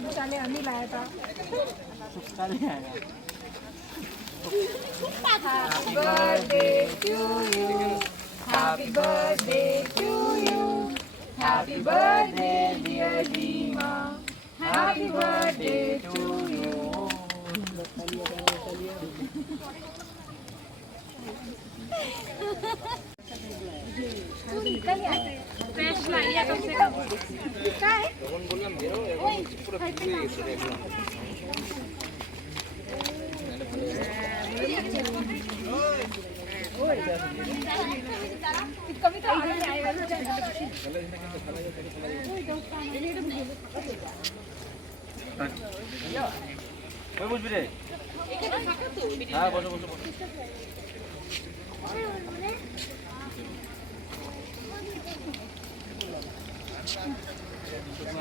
बुचाले हामी लाए था Happy birthday to you Happy birthday to you Happy birthday dear Dima Happy birthday to you fresh लाइए कम से कम क्या है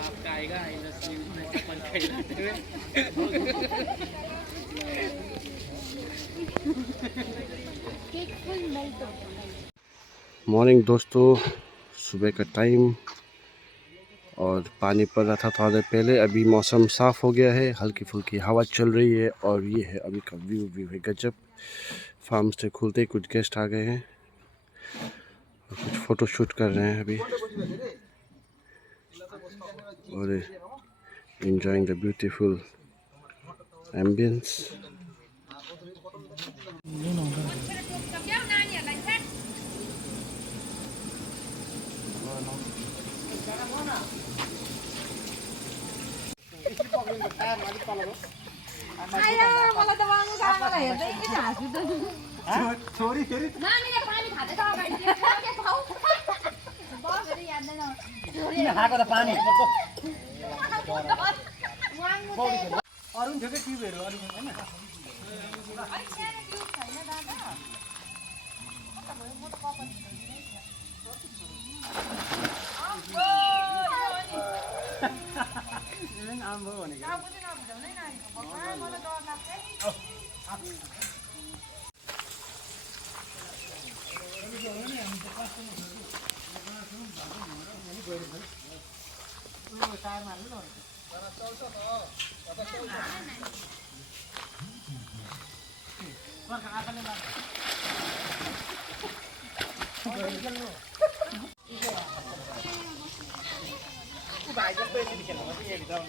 आपका आएगा मॉर्निंग दोस्तों, सुबह का टाइम और पानी पड़ रहा था थोड़ा देर पहले। अभी मौसम साफ़ हो गया है, हल्की फुल्की हवा चल रही है और ये है अभी का व्यू है गजब। फार्म से खुलते ही कुछ गेस्ट आ गए हैं और कुछ फ़ोटो शूट कर रहे हैं अभी और enjoying the beautiful ambience. आया मलाई त वाङु कामलाई हेर्दै के हाँसु त छोरी फेरि नानीले पानी खादै छ अगाडि के खाऊ बस फेरि यादैन छोरी खाएको त पानी वाङु अरु नि ठिकै ट्युबहरु अरु हैन अनि सानो ट्युब छैन दादा आम्बो भनेको भाइ जस्तो यसरी खेल्नु पर्छ यही भित्र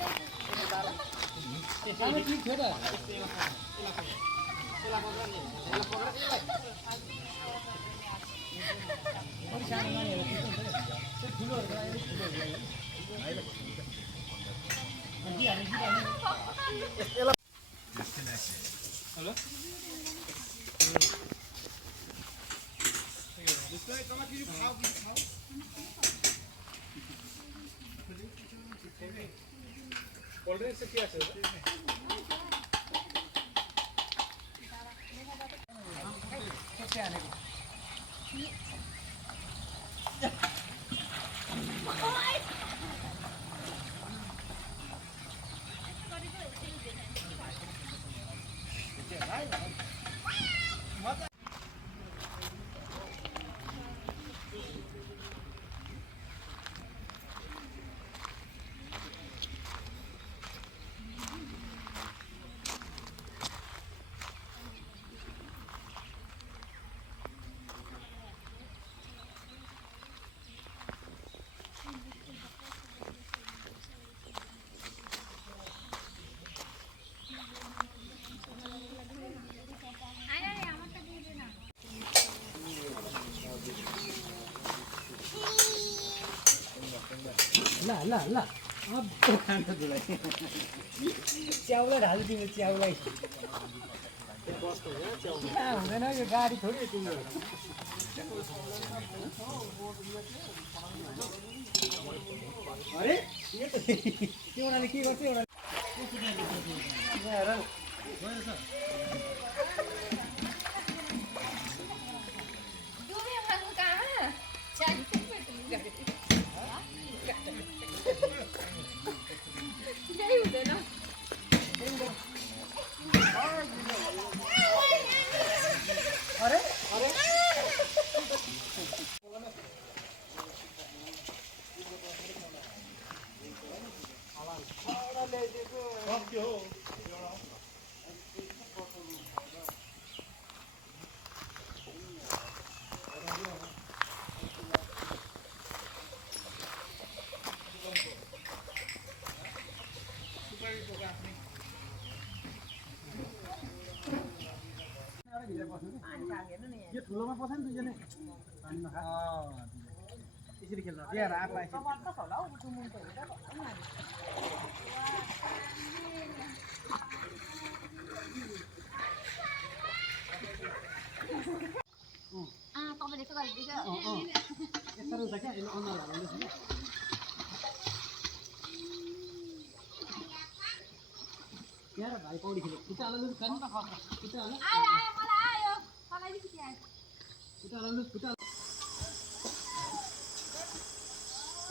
सानो ठीक थियो त हेलो कोल्ड ड्रिंक से क्या चाहिए ला ला ला अब खान्छ दुलाई च्याउलाई ढालिदिनु च्याउलाई हुँदैन यो गाडी थोरै तिम्रो अरे यो त एउटाले के गर्छ एउटा यो ठुलोमा पस्छ नि दुईजना पानीमा खा यसरी खेल्नु यहाँ रातलाई तपाईँले यसो गरिदिन्छ यस्तो हुन्छ क्या यसले अनुहार हाल्दैछ क्या यहाँ भाइ पौडी खेल्यो खुट्टा हाल्नु खुट्टा हाल्नु आयो आयो मलाई आयो पकाइदिन्छ आयो खुट्टा हाल्नु खुट्टा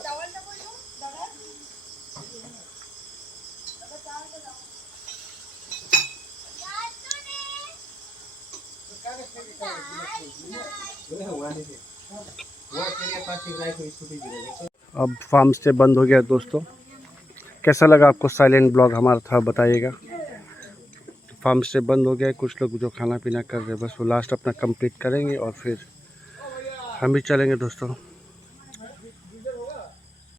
चावल त बोल्नु दादा चावल त लाऊ अब फार्म स्टे बंद हो गया दोस्तों। कैसा लगा आपको साइलेंट ब्लॉग हमारा था बताइएगा। फार्म स्टे बंद हो गया है, कुछ लोग जो खाना पीना कर रहे हैं बस वो लास्ट अपना कंप्लीट करेंगे और फिर हम भी चलेंगे दोस्तों।